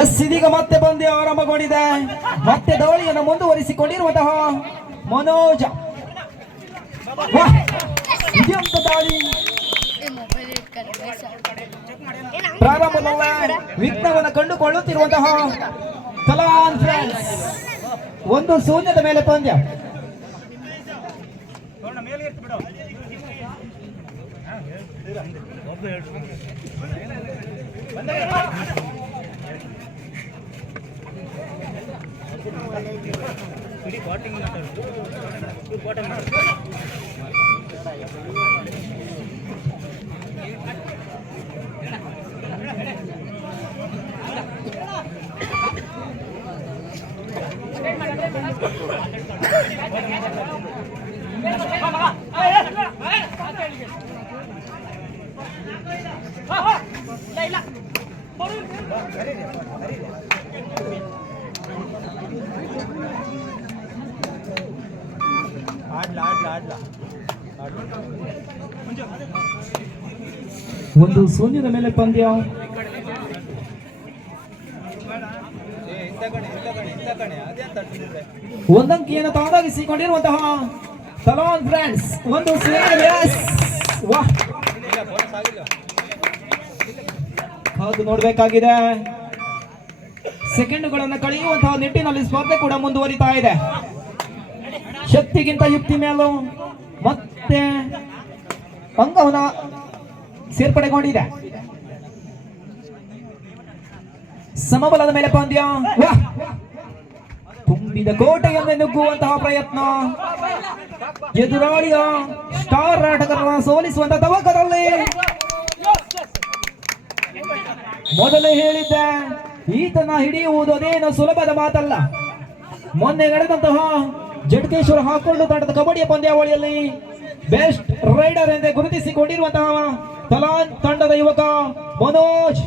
S, ಇದೀಗ ಮತ್ತೆ ಪಂದ್ಯ ಆರಂಭಗೊಂಡಿದೆ. ಮತ್ತೆ ದಾಳಿಯನ್ನು ಮುಂದುವರಿಸಿಕೊಂಡಿರುವಂತಹ ಮನೋಜ್. ಇದೆಂತ ದಾಳಿ! ಪ್ರಾರಂಭದಲ್ಲೇ ವಿಘ್ನವನ್ನು ಕಂಡುಕೊಳ್ಳುತ್ತಿರುವಂತಹ ತಲಾನ್ ಫ್ರೆಂಡ್ಸ್ 1-0 ಮೇಲೆ ಪಂದ್ಯ. ಒಂದು 0 ಮೇಲೆ ಪಂದ್ಯ. ಒಂದಂಕಿಯನ್ನು ತಾನಾಗಿಸಿಕೊಂಡಿರುವಂತಹ ತಲಾನ್ ಫ್ರೆಂಡ್ಸ್ 1-0. ಅದು ನೋಡಬೇಕಾಗಿದೆ. ಸೆಕೆಂಡ್ಗಳನ್ನು ಕಳೆಯುವಂತಹ ನಿಟ್ಟಿನಲ್ಲಿ ಸ್ಪರ್ಧೆ ಕೂಡ ಮುಂದುವರಿತಾ ಇದೆ. ಶಕ್ತಿಗಿಂತ ಯುಕ್ತಿ ಮೇಲೂ ಮತ್ತೆ ಅಂಗವನ್ನ ಸೇರ್ಪಡೆಗೊಂಡಿದೆ. ಸಮಬಲದ ಮೇಲೆ ಪಂದ್ಯ. ತುಂಬಿದ ಕೋಟೆಯನ್ನು ನುಗ್ಗುವಂತಹ ಪ್ರಯತ್ನ. ಎದುರಾಳಿಯ ಸ್ಟಾರ್ ಆಟಗಾರರನ್ನು ಸೋಲಿಸುವಂತಹ ತವಕದಲ್ಲಿ ಮೊದಲೇ ಹೇಳಿದ್ದೆ, ಈತನ ಹಿಡಿಯುವುದು ಅದೇನು ಸುಲಭದ ಮಾತಲ್ಲ. ಮೊನ್ನೆ ನಡೆದಂತಹ ಜಡ್ಕೇಶ್ವರ ಹಾಕೊಂಡು ತಂಡದ ಕಬಡ್ಡಿಯ ಪಂದ್ಯಾವಳಿಯಲ್ಲಿ ಬೆಸ್ಟ್ ರೈಡರ್ ಎಂದೇ ಗುರುತಿಸಿಕೊಂಡಿರುವಂತಹ ತಲಾನ್ ತಂಡದ ಯುವಕ ಮನೋಜ್.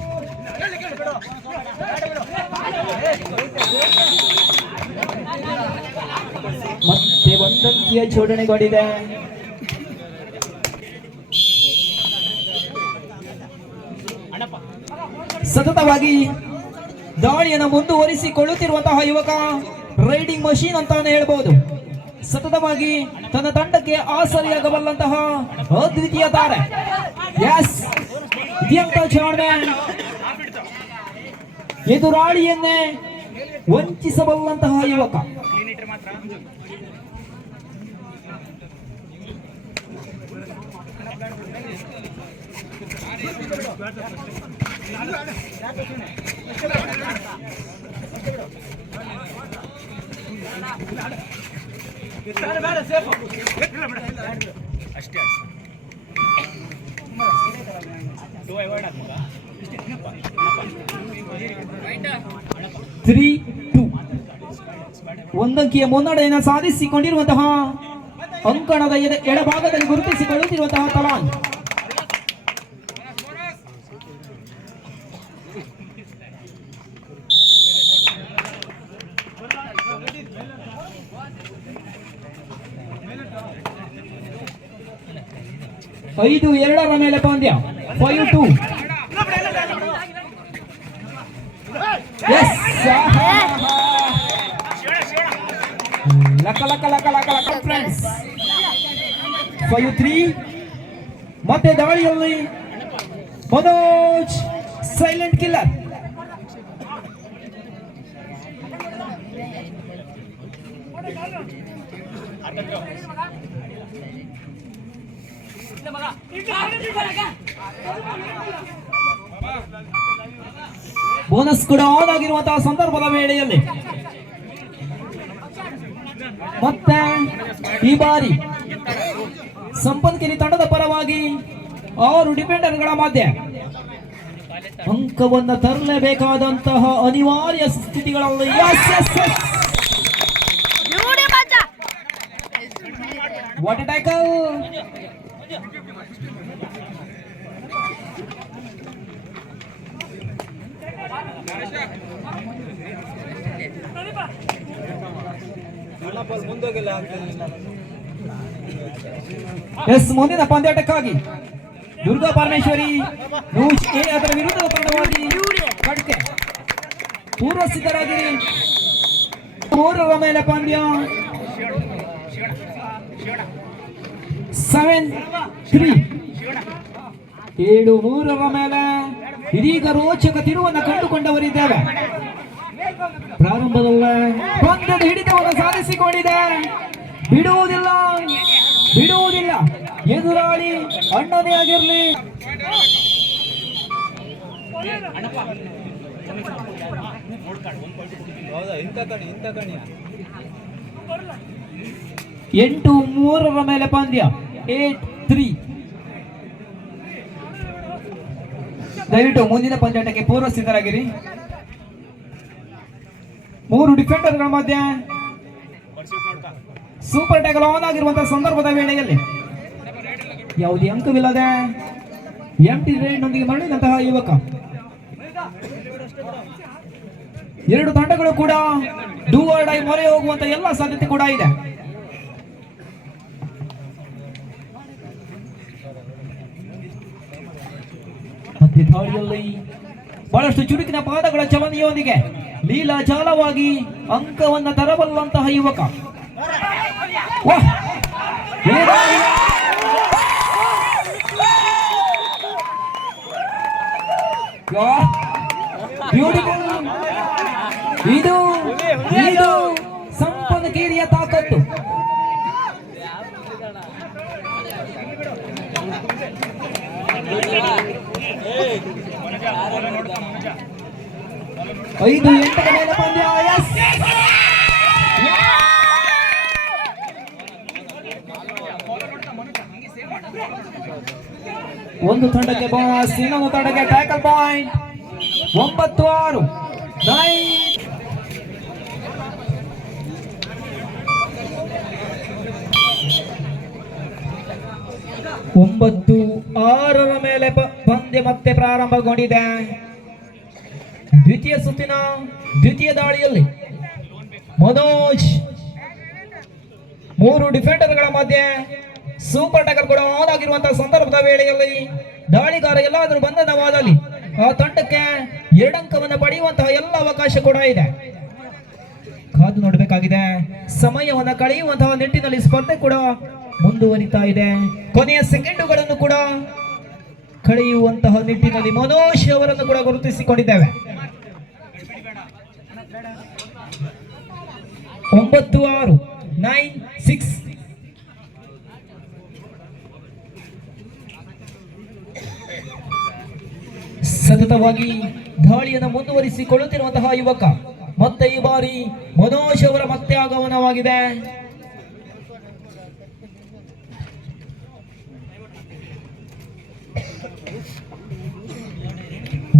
ಮತ್ತೆ ಒಂದಂಕಿಯ ಜೋಡಣೆಗೊಂಡಿದೆ. ಸತತವಾಗಿ ದಾಳಿಯನ್ನು ಮುಂದುವರಿಸಿಕೊಳ್ಳುತ್ತಿರುವಂತಹ ಯುವಕ ರೈಡಿಂಗ್ ಮಷೀನ್ ಅಂತಾನೆ ಹೇಳ್ಬೋದು. ಸತತವಾಗಿ ತನ್ನ ತಂಡಕ್ಕೆ ಆಸರಿಯಾಗಬಲ್ಲಂತಹ ಅದ್ವಿತೀಯ ತಾರೆ. ಎಸ್, ಇದೆಂತ ಚಾಣೆ! ಎದುರಾಳಿಯನ್ನೇ ವಂಚಿಸಬಲ್ಲಂತಹ ಯುವಕ. ಅಷ್ಟೇ 3-2 ಒಂದಂಕಿಯ ಮುನ್ನಡೆಯನ್ನು ಸಾಧಿಸಿಕೊಂಡಿರುವಂತಹ ಅಂಕಣದ ಎಡಭಾಗದಲ್ಲಿ ಗುರುತಿಸಿಕೊಳ್ಳುತ್ತಿರುವಂತಹ ತಲಾನ್. ಐದು 2 ಮೇಲೆ ಪಂದ್ಯ. 5-2. ಲಕ ಫ್ರೆಂಡ್ಸ್. 5-3. ಮತ್ತೆ ದಾಳಿಯಲ್ಲಿ ಮನೋಜ್ ಸೈಲೆಂಟ್ ಕಿಲ್ಲರ್. ಬೋನಸ್ ಕೂಡ ಆನ್ ಆಗಿರುವಂತಹ ಸಂದರ್ಭದ ವೇಳೆಯಲ್ಲಿ ಮತ್ತೆ ಈ ಬಾರಿ ಸಂಪನ್ಗಿರಿ ತಂಡದ ಪರವಾಗಿ 6 ಡಿಫೆಂಡರ್ಗಳ ಮಧ್ಯೆ ಅಂಕವನ್ನು ತರಲೇಬೇಕಾದಂತಹ ಅನಿವಾರ್ಯ ಸ್ಥಿತಿಗಳಲ್ಲಿ ವಾಟ್ ಎ ಟ್ಯಾಕಲ್! ಮುಂದೋಗಿಲ್ಲ ಎಸ್ ಮುಂದಿನ ಪಂದ್ಯಾಟಕ್ಕಾಗಿ ದುರ್ಗಾ ಪರಮೇಶ್ವರಿ ಅದರ ವಿರುದ್ಧದ ತಂಡವಾಗಿ ಕಡ್ಕೆ ಪೂರ್ವ ಸಿದ್ಧರಾಗಿರಿ. 3ರ ಮೇಲೆ ಪಂದ್ಯ 7-3 7-3ರ ಮೇಲೆ ಇದೀಗ ರೋಚಕ ತಿರುವನ್ನು ಕಂಡುಕೊಂಡವರಿದ್ದೇವೆ. ಪ್ರಾರಂಭದಲ್ಲೇ ಪಂದ್ಯದ ಹಿಡಿತವನ್ನು ಸಾಧಿಸಿಕೊಂಡಿದೆ. ಬಿಡುವುದಿಲ್ಲ ಎದುರಾಳಿ ಅಣ್ಣನೇ ಆಗಿರಲಿ. ಎಂಟು 3ರ ಮೇಲೆ ಪಂದ್ಯ 8-3. ದಯವಿಟ್ಟು ಮುಂದಿನ ಪಂದ್ಯಾಟಕ್ಕೆ ಪೂರ್ವ ಸಿದ್ಧರಾಗಿರಿ. 3 ಡಿಫೆಂಡರ್ಗಳ ಮಧ್ಯೆ ಸೂಪರ್ ಟ್ಯಾಕಲ್ ಆನ್ ಆಗಿರುವಂತಹ ಸಂದರ್ಭದ ವೇಳೆಯಲ್ಲಿ ಯಾವುದೇ ಅಂಕವಿಲ್ಲದೆ ಎಂಟಿ ರೇಡ್ನೊಂದಿಗೆ ಮರಳಿದಂತಹ ಯುವಕ. 2 ತಂಡಗಳು ಕೂಡ ಡೂ ಆರ್ ಡೈ ಮೊರೆ ಹೋಗುವಂತ ಎಲ್ಲ ಸಾಧ್ಯತೆ ಕೂಡ ಇದೆ. ಮತ್ತೆ ದಾಳಿಯಲ್ಲಿ ಬಹಳಷ್ಟು ಚುರುಕಿನ ಪಾದಗಳ ಚಲನೆಯೊಂದಿಗೆ ಲೀಲಾಜಾಲವಾಗಿ ಅಂಕವನ್ನು ತರಬಲ್ಲಂತಹ ಯುವಕ. ಇದು ಸಂಪನ್ಗೇರಿಯ ತಾಕತ್ತು. ಐದು 8ರ ಮೇಲೆ ಪಂದ್ಯ. ಒಂದು ತಂಡಕ್ಕೆ ಬಾಸ್, ಇನ್ನೊಂದು ತಂಡಕ್ಕೆ ಟ್ಯಾಕಲ್ ಪಾಯಿಂಟ್. 9-6 9-6ರ ಮೇಲೆ ಪಂದ್ಯ ಮತ್ತೆ ಪ್ರಾರಂಭಗೊಂಡಿದೆ. ದ್ವಿತೀಯ ಸುತ್ತಿನ ದ್ವಿತೀಯ ದಾಳಿಯಲ್ಲಿ ಮನೋಜ್ 3 ಡಿಫೆಂಡರ್ಗಳ ಮಧ್ಯೆ ಸೂಪರ್ ಟ್ಯಾಕಲ್ ಕೂಡ ಆನ್ ಆಗಿರುವಂತಹ ಸಂದರ್ಭದ ವೇಳೆಯಲ್ಲಿ ದಾಳಿಗಾರ ಎಲ್ಲಾದರೂ ಬಂಧನವಾದಲ್ಲಿ ಆ ತಂಡಕ್ಕೆ 2 ಅಂಕವನ್ನು ಪಡೆಯುವಂತಹ ಎಲ್ಲ ಅವಕಾಶ ಕೂಡ ಇದೆ. ಕಾದು ನೋಡಬೇಕಾಗಿದೆ. ಸಮಯವನ್ನು ಕಳೆಯುವಂತಹ ನಿಟ್ಟಿನಲ್ಲಿ ಸ್ಪರ್ಧೆ ಕೂಡ ಮುಂದುವರಿತಾ ಇದೆ. ಕೊನೆಯ ಸೆಕೆಂಡುಗಳನ್ನು ಕೂಡ ಕಳೆಯುವಂತಹ ನಿಟ್ಟಿನಲ್ಲಿ ಮನೋಜ್ ಅವರನ್ನು ಕೂಡ ಗುರುತಿಸಿಕೊಂಡಿದ್ದೇವೆ. 9-6 9-6. ಸತತವಾಗಿ ದಾಳಿಯನ್ನು ಮುಂದುವರಿಸಿಕೊಳ್ಳುತ್ತಿರುವಂತಹ ಯುವಕ. ಮತ್ತೆ ಈ ಬಾರಿ ಮನೋಜ್ ಅವರ ಮತ್ತೆ ಆಗಮನವಾಗಿದೆ.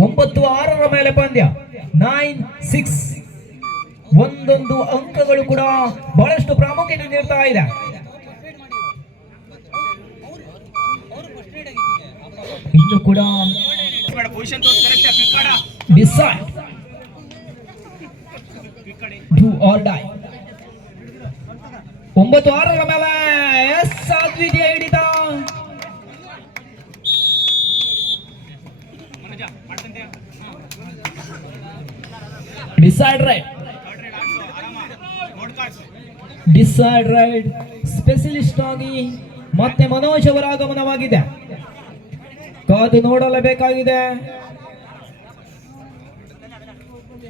ಒಂಬತ್ತು 6ರ ಮೇಲೆ ಪಂದ್ಯ 9-6. ಒಂದೊಂದು ಅಂಕಗಳು ಕೂಡ ಬಹಳಷ್ಟು ಪ್ರಾಮುಖ್ಯತೆ ನೀಡ್ತಾ ಇದೆ. ಇನ್ನು ಕೂಡ ಡಿಸೈಡ್ ಡೂ ಆರ್ ಡೈ. 9-6ರ ಮೇಲೆ ಅದ್ವಿತೀಯ ಹಿಡಿತ. ಡಿಸೈಡ್ ರೈಡ್ ಸ್ಪೆಷಲಿಸ್ಟ್ ಆಗಿ ಮತ್ತೆ ಮನೋಜ್ ಅವರ ಆಗಮನವಾಗಿದೆ. ಕಾದು ನೋಡಲೇಬೇಕಾಗಿದೆ.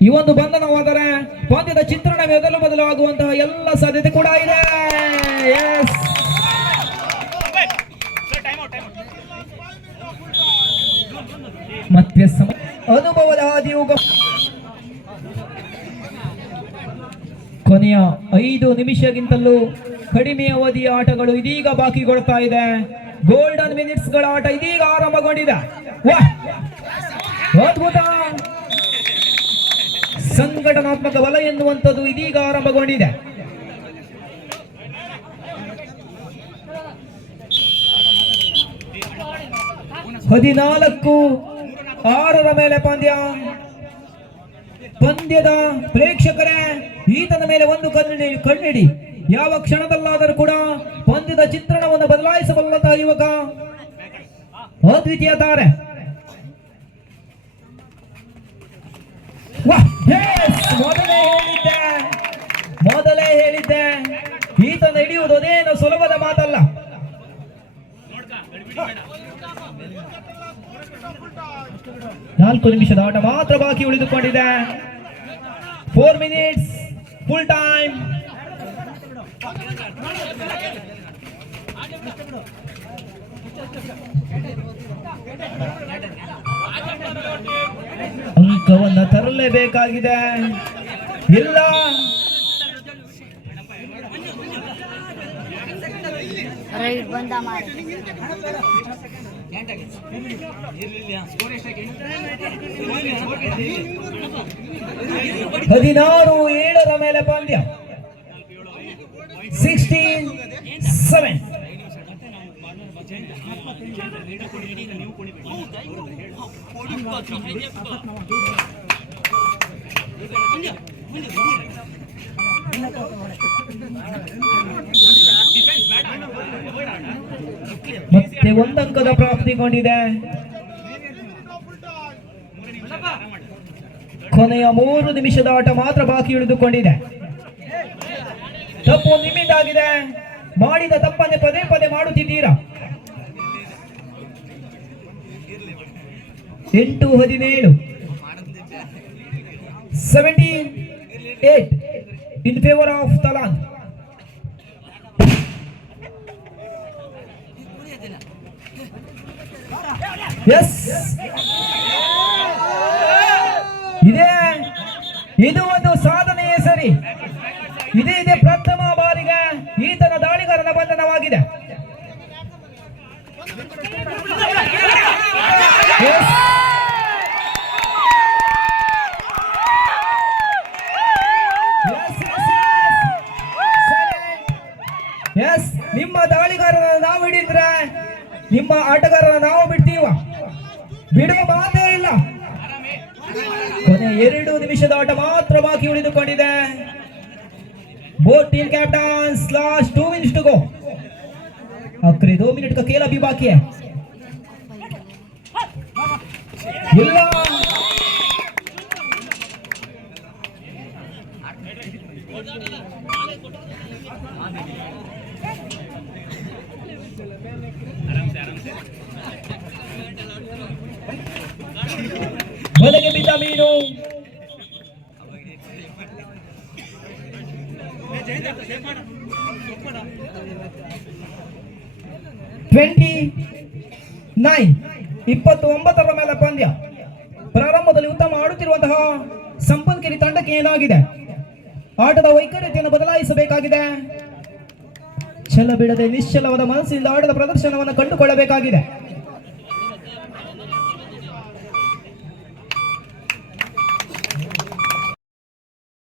ಈ ಒಂದು ಬಂಧನವಾದರೆ ಪಂದ್ಯದ ಚಿತ್ರಣ ಬದಲಾಗುವಂತಹ ಎಲ್ಲ ಸಾಧ್ಯತೆ ಕೂಡ ಇದೆ. ಮತ್ತೆ ಅನುಭವದ ಹಾದಿಯೋಗ. ಕೊನೆಯ 5 ನಿಮಿಷಕ್ಕಿಂತಲೂ ಕಡಿಮೆ ಅವಧಿಯ ಆಟಗಳು ಇದೀಗ ಬಾಕಿಗೊಳ್ತಾ ಇದೆ. ಗೋಲ್ಡನ್ ಮಿನಿಟ್ಸ್ ಗಳ ಆಟ ಇದೀಗ ಆರಂಭಗೊಂಡಿದೆ. ಅದ್ಭುತ ಸಂಘಟನಾತ್ಮಕ ಬಲ ಎನ್ನುವಂಥದ್ದು ಇದೀಗ ಆರಂಭಗೊಂಡಿದೆ. ಹದಿನಾಲ್ಕು 6ರ ಮೇಲೆ ಪಂದ್ಯ. ಪಂದ್ಯದ ಪ್ರೇಕ್ಷಕರೇ, ಈತನ ಮೇಲೆ ಒಂದು ಕಣ್ಣಿಡಿ. ಯಾವ ಕ್ಷಣದಲ್ಲಾದರೂ ಕೂಡ ಪಂದ್ಯದ ಚಿತ್ರಣವನ್ನು ಬದಲಾಯಿಸಬಲ್ಲಂತಹ ಯುವಕ, ಅದ್ವಿತೀಯ ತಾರೆ. ಮೊದಲೇ ಹೇಳಿದ್ದೆ ಈತನ ಹಿಡಿಯುವುದು ಅದೇನು ಸುಲಭದ ಮಾತಲ್ಲ. 4 ನಿಮಿಷದ ಆಟ ಮಾತ್ರ ಬಾಕಿ ಉಳಿದುಕೊಂಡಿದೆ. 4 ಮಿನಿಟ್ಸ್ ಫುಲ್ ಟೈಮ್. ಅಂಕವನ್ನ ತರಲೇಬೇಕಾಗಿದೆ. ಇಲ್ಲ, ಹದಿನಾರು 7 ಮೇಲೆ ಪಂದ್ಯ. 16-7. ಮತ್ತೆ 1 ಅಂಕದ ಪ್ರಾಪ್ತಿಗೊಂಡಿದೆ. ಕೊನೆಯ 3 ನಿಮಿಷದ ಆಟ ಮಾತ್ರ ಬಾಕಿ ಉಳಿದುಕೊಂಡಿದೆ. ತಪ್ಪು ನಿಮ್ಮಿಂದಾಗಿದೆ. ಮಾಡಿದ ತಪ್ಪನ್ನೇ ಪದೇ ಪದೇ ಮಾಡುತ್ತಿದ್ದೀರಾ. 8-17. 17-8 in favor of Talan. Yes. ಇದು ಒಂದು ಸಾಧನೆಯೇ ಸರಿ. ಇದೇ ಪ್ರಥಮ ಬಾರಿಗೆ ಈತನ ದಾಳಿಗಾರನ ಬಂಧನವಾಗಿದೆ. ನಿಮ್ಮ ದಾಳಿಗಾರನ ನಾವು ಹಿಡಿದ್ರೆ ನಿಮ್ಮ ಆಟಗಾರನ ನಾವು ಬಿಡ್ತೀವ, ಬಿಡುವ ಮಾತೇ ಇಲ್ಲ. ಕೊನೆ 2 ನಿಮಿಷದ ಆಟ ಮಾತ್ರ ಬಾಕಿ ಉಳಿದುಕೊಂಡಿದೆ. Both team captains last 2 minutes to go. आखिरी 2 मिनट का खेल अभी बाकी है. ಇಲ್ಲ, ಬಲೆಗೆ ಬಿದ್ದ ಮೀನು. ರ ಮೇಲೆ ಪಂದ್ಯ. ಪ್ರಾರಂಭದಲ್ಲಿ ಉತ್ತಮ ಆಡುತ್ತಿರುವಂತಹ ಸಂಪನ್ಗಿರಿ ತಂಡಕ್ಕೆ ಏನಾಗಿದೆ, ಆಟದ ವೈಖರಿಯನ್ನು ಬದಲಾಯಿಸಬೇಕಾಗಿದೆ. ಛಲ ಬಿಡದೆ ನಿಶ್ಚಲವಾದ ಮನಸ್ಸಿನಿಂದ ಆಟದ ಪ್ರದರ್ಶನವನ್ನು ಕಂಡುಕೊಳ್ಳಬೇಕಾಗಿದೆ.